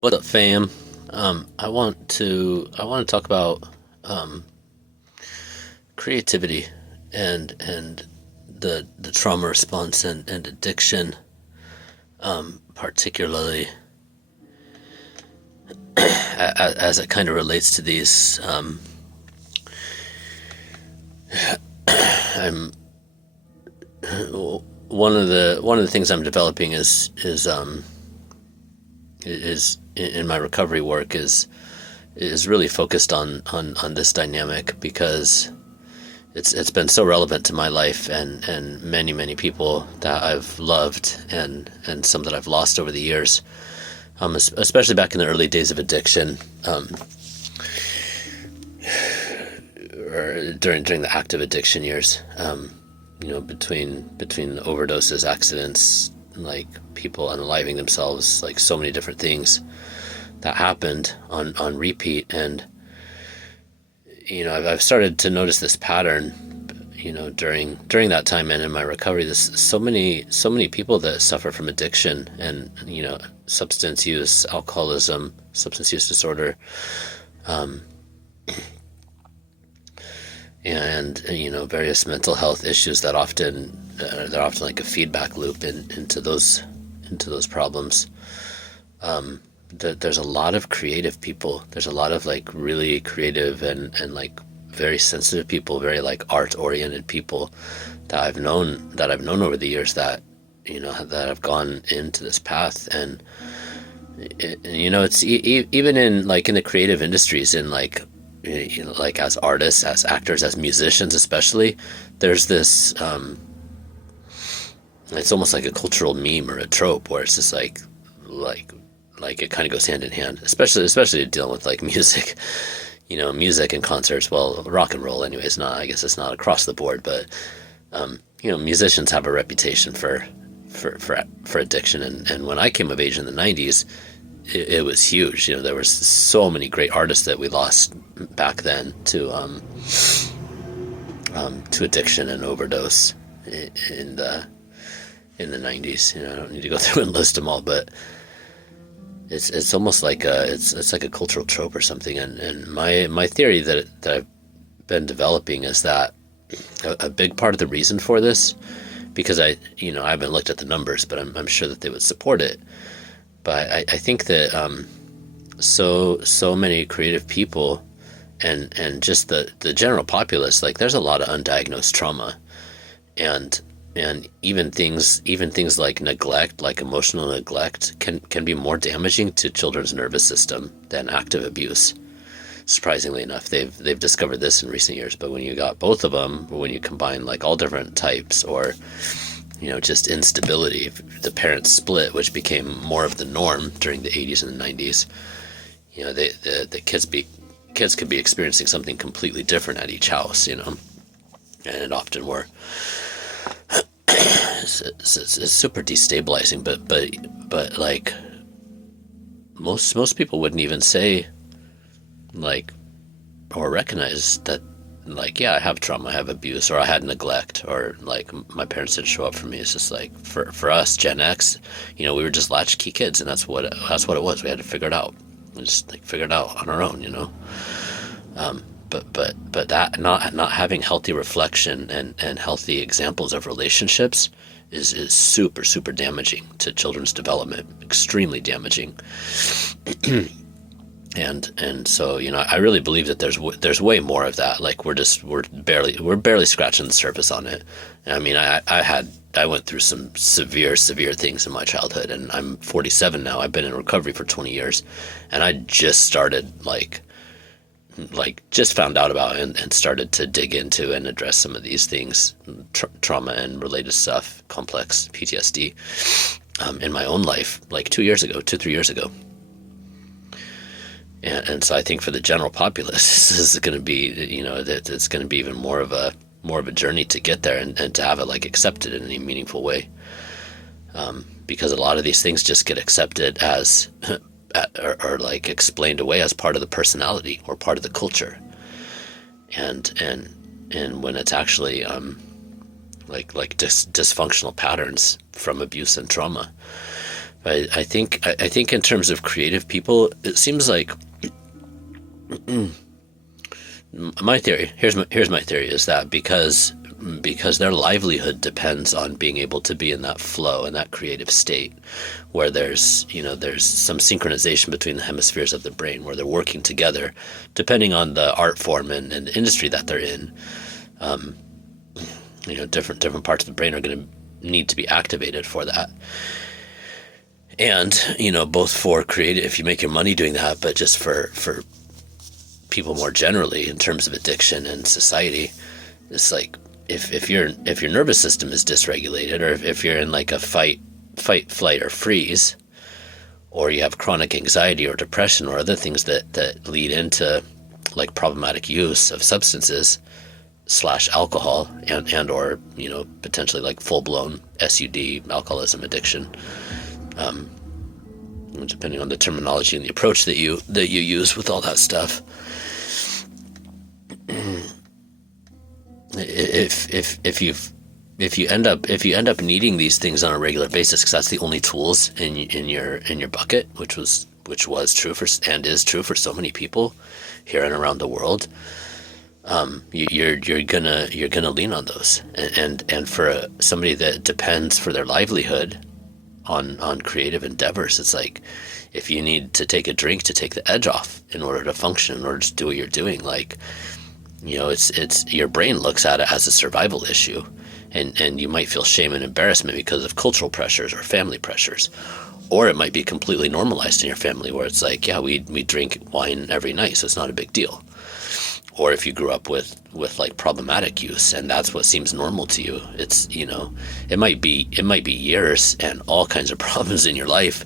What up, fam? I want to talk about um, creativity and the trauma response and addiction, particularly as it kind of relates to these. I'm one of the things I'm developing is in my recovery work is really focused on this dynamic because it's been so relevant to my life and many people that I've loved and some that I've lost over the years, especially back in the early days of addiction, or during the active addiction years, between overdoses, accidents, like people unaliving themselves, like so many different things that happened on repeat. And I've started to notice this pattern, during that time and in my recovery. There's so many people that suffer from addiction and substance use, alcoholism, substance use disorder, and various mental health issues that often they're often like a feedback loop into those problems. There's a lot of creative people. There's a lot of like really creative and like very sensitive people, very like art oriented people that I've known over the years that that have gone into this path. And it's even in like in the creative industries, in like like as artists, as actors, as musicians especially, there's this it's almost like a cultural meme or a trope where it's just like it kind of goes hand in hand, especially dealing with like music. Music and concerts. Well, rock and roll anyway, it's not, I guess it's not across the board, but musicians have a reputation for addiction. And when I came of age in the 90s, it was huge. There was so many great artists that we lost back then to addiction and overdose in the 90s. I don't need to go through and list them all, but it's almost like it's like a cultural trope or something. And my theory that I've been developing is that a big part of the reason for this, because I haven't looked at the numbers, but I'm sure that they would support it. But I think that so many creative people and just the general populace, like there's a lot of undiagnosed trauma, and even things like neglect, like emotional neglect, can be more damaging to children's nervous system than active abuse. Surprisingly enough, they've discovered this in recent years. But when you got both of them, or when you combine like all different types, or just instability, if the parents split, which became more of the norm during the 80s and the 90s, the kids could be experiencing something completely different at each house, and it often were. It's super destabilizing, but like most people wouldn't even say like or recognize that, like, yeah, I have trauma, I have abuse, or I had neglect, or like my parents didn't show up for me. It's just like for us Gen X, we were just latchkey kids, and that's what it was. We had to figure it out. We just like figured it out on our own. But that not having healthy reflection and healthy examples of relationships is super damaging to children's development, extremely damaging. And so I really believe that there's way more of that. Like we're barely scratching the surface on it. I mean, I went through some severe things in my childhood, and I'm 47 now. I've been in recovery for 20 years, and I just started like just found out about it and started to dig into and address some of these things, trauma and related stuff, complex PTSD, in my own life, like 3 years ago. And so I think for the general populace, this is going to be, it's going to be even more of a journey to get there and to have it like accepted in any meaningful way. Because a lot of these things just get accepted as or like explained away as part of the personality or part of the culture, and when it's actually dysfunctional patterns from abuse and trauma. I think in terms of creative people, it seems like my theory. Here's my theory is that because their livelihood depends on being able to be in that flow and that creative state where there's some synchronization between the hemispheres of the brain where they're working together depending on the art form and the industry that they're in. Different parts of the brain are going to need to be activated for that. And, both for creative, if you make your money doing that, but just for people more generally in terms of addiction and society, it's like if your nervous system is dysregulated, or if you're in like a fight, flight, or freeze, or you have chronic anxiety or depression or other things that lead into like problematic use of substances / alcohol and or potentially like full-blown SUD, alcoholism addiction, depending on the terminology and the approach that you use with all that stuff. If you end up needing these things on a regular basis, because that's the only tools in your bucket, which was true for and is true for so many people here and around the world, you're gonna lean on those, and for somebody that depends for their livelihood on creative endeavors, it's like if you need to take a drink to take the edge off in order to function, in order to do what you're doing, like it's your brain looks at it as a survival issue, and you might feel shame and embarrassment because of cultural pressures or family pressures, or it might be completely normalized in your family where it's like, yeah, we drink wine every night, so it's not a big deal. Or if you grew up with like problematic use and that's what seems normal to you, it's it might be years and all kinds of problems in your life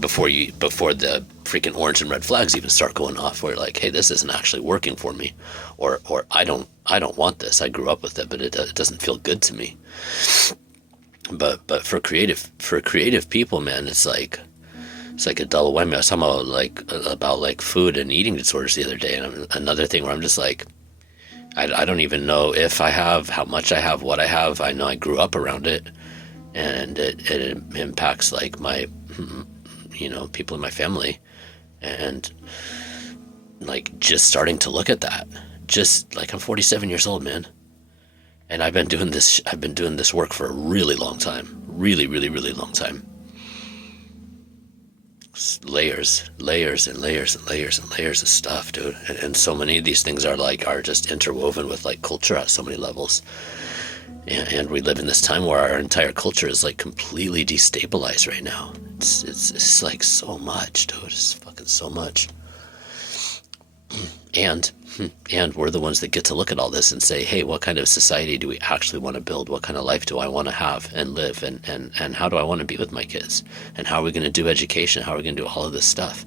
before the freaking orange and red flags even start going off, where you're like, hey, this isn't actually working for me, or I don't want this. I grew up with it, but it doesn't feel good to me. But for creative people, man, it's like a double whammy. I was talking about food and eating disorders the other day, and another thing where I'm just like, I don't even know if I have, how much I have, what I have. I know I grew up around it, and it impacts like my, people in my family, and like just starting to look at that. Just like, I'm 47 years old, man, and I've been doing this work for a really long time, really, really, really long time. Layers and layers and layers and layers of stuff, dude, and so many of these things are just interwoven with like culture at so many levels, and we live in this time where our entire culture is like completely destabilized right now. It's like so much, dude. It's fucking so much, and we're the ones that get to look at all this and say, hey, what kind of society do we actually want to build? What kind of life do I want to have and live? And how do I want to be with my kids? And how are we going to do education? How are we going to do all of this stuff?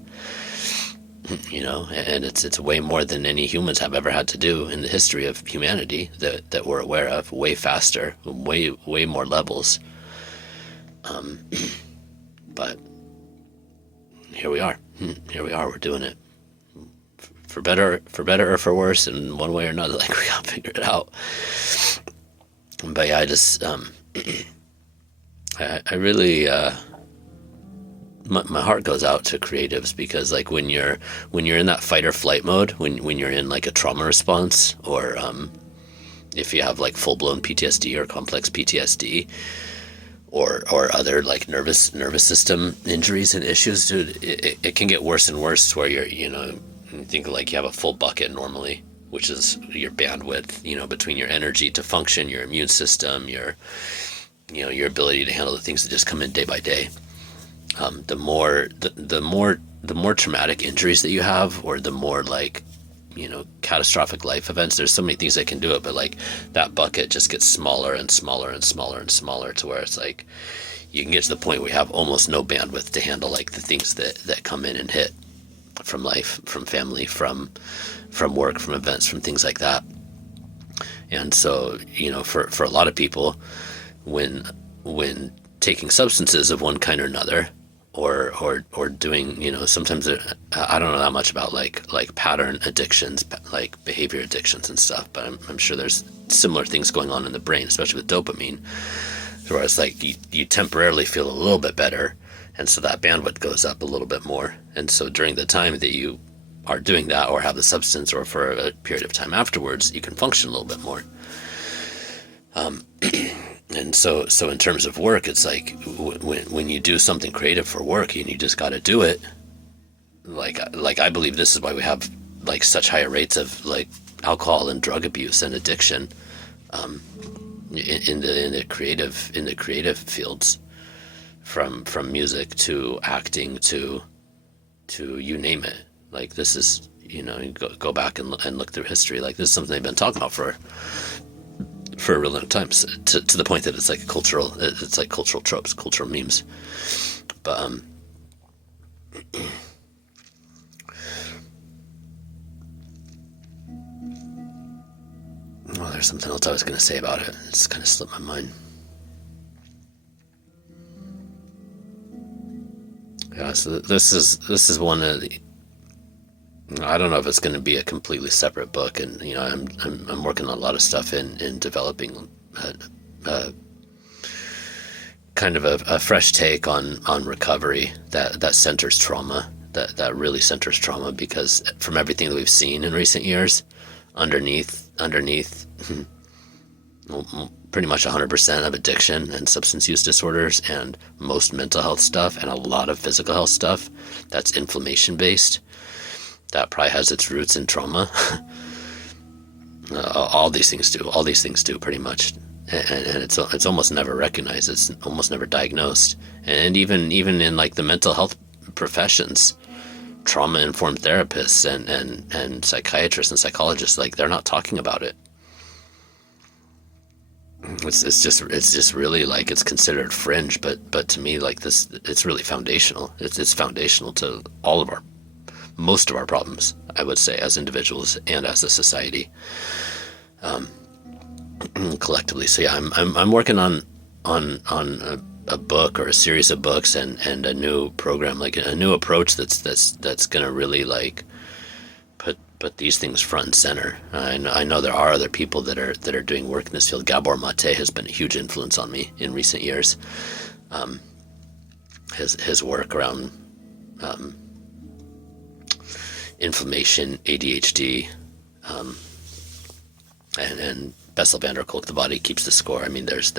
And it's way more than any humans have ever had to do in the history of humanity that we're aware of, way faster, way more levels. But here we are, we're doing it. For better or for worse, in one way or another, like we gotta figure it out. But yeah, I just I really my heart goes out to creatives, because like when you're in that fight or flight mode, when you're in like a trauma response, or if you have like full-blown PTSD or complex PTSD, or other like nervous system injuries and issues, dude, it can get worse and worse, where you're you think like you have a full bucket normally, which is your bandwidth, between your energy to function, your immune system, your ability to handle the things that just come in day by day. The more traumatic injuries that you have, or the more like, catastrophic life events, there's so many things that can do it, but like that bucket just gets smaller and smaller and smaller and smaller, to where it's like you can get to the point where you have almost no bandwidth to handle like the things that come in and hit from life, from family, from work, from events, from things like that. And so, for a lot of people, when taking substances of one kind or another, or doing, sometimes I don't know that much about like pattern addictions, like behavior addictions and stuff, but I'm sure there's similar things going on in the brain, especially with dopamine, where it's like you temporarily feel a little bit better, And so that bandwidth goes up a little bit more. And so during the time that you are doing that, or have the substance, or for a period of time afterwards, you can function a little bit more. And so in terms of work, it's like when you do something creative for work and you just got to do it, like I believe this is why we have like such higher rates of like alcohol and drug abuse and addiction in the creative fields, from music to acting to you name it. Like this is, you go back and look through history. Like this is something they've been talking about for a really long time, to the point that it's like it's like cultural tropes, cultural memes. But well, there's something else I was going to say about it. It's kind of slipped my mind. Yeah, so this is one of the, I don't know if it's going to be a completely separate book, and I'm working on a lot of stuff in developing kind of a fresh take on recovery that centers trauma, that really centers trauma, because from everything that we've seen in recent years, underneath pretty much 100% of addiction and substance use disorders and most mental health stuff and a lot of physical health stuff that's inflammation based, that probably has its roots in trauma. All these things do pretty much, and it's almost never recognized. It's almost never diagnosed. And even in like the mental health professions, trauma informed therapists and psychiatrists and psychologists, like they're not talking about it. It's just really like, it's considered fringe, but to me, like this, it's really foundational. It's foundational to most of our problems, I would say, as individuals and as a society, collectively. So yeah, I'm working on a book or a series of books and a new program, like a new approach that's gonna really like put these things front and center. I know there are other people that are doing work in this field. Gabor Mate has been a huge influence on me in recent years. His work around inflammation, ADHD, and Bessel van der Kolk, The Body Keeps the Score. I mean, there's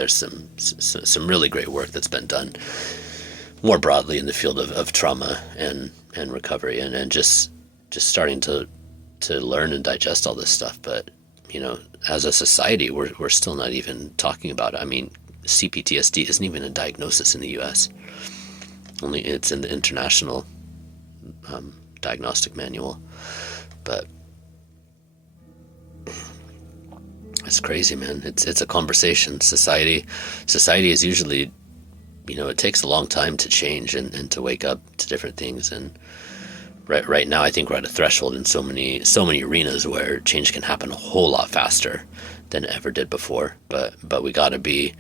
some really great work that's been done more broadly in the field of trauma and recovery, and just starting to learn and digest all this stuff. But as a society, we're still not even talking about it. I mean, CPTSD isn't even a diagnosis in the U.S. Only it's in the International Diagnostic Manual. But it's crazy, man. It's a conversation. Society is usually, it takes a long time to change and to wake up to different things. And right now, I think we're at a threshold in so many arenas where change can happen a whole lot faster than it ever did before. But we got to be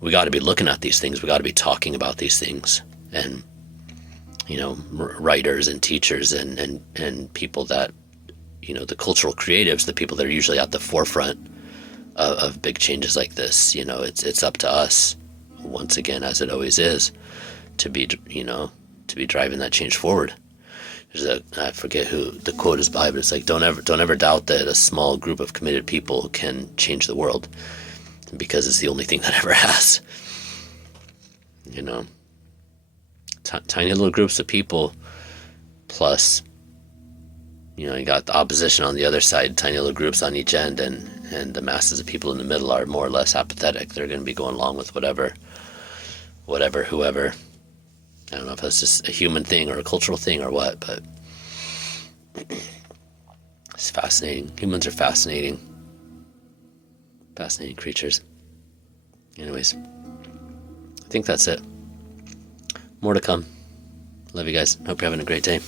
looking at these things. We got to be talking about these things, and writers and teachers and people that, the cultural creatives, the people that are usually at the forefront of big changes like this. It's up to us, once again, as it always is, to be driving that change forward. I forget who the quote is by, but it's like, don't ever doubt that a small group of committed people can change the world, because it's the only thing that ever has. Tiny little groups of people, plus you got the opposition on the other side, tiny little groups on each end, and the masses of people in the middle are more or less apathetic. They're going to be going along with whoever. I don't know if that's just a human thing or a cultural thing or what, but it's fascinating. Humans are fascinating creatures. Anyways, I think that's it. More to come. Love you guys. Hope you're having a great day.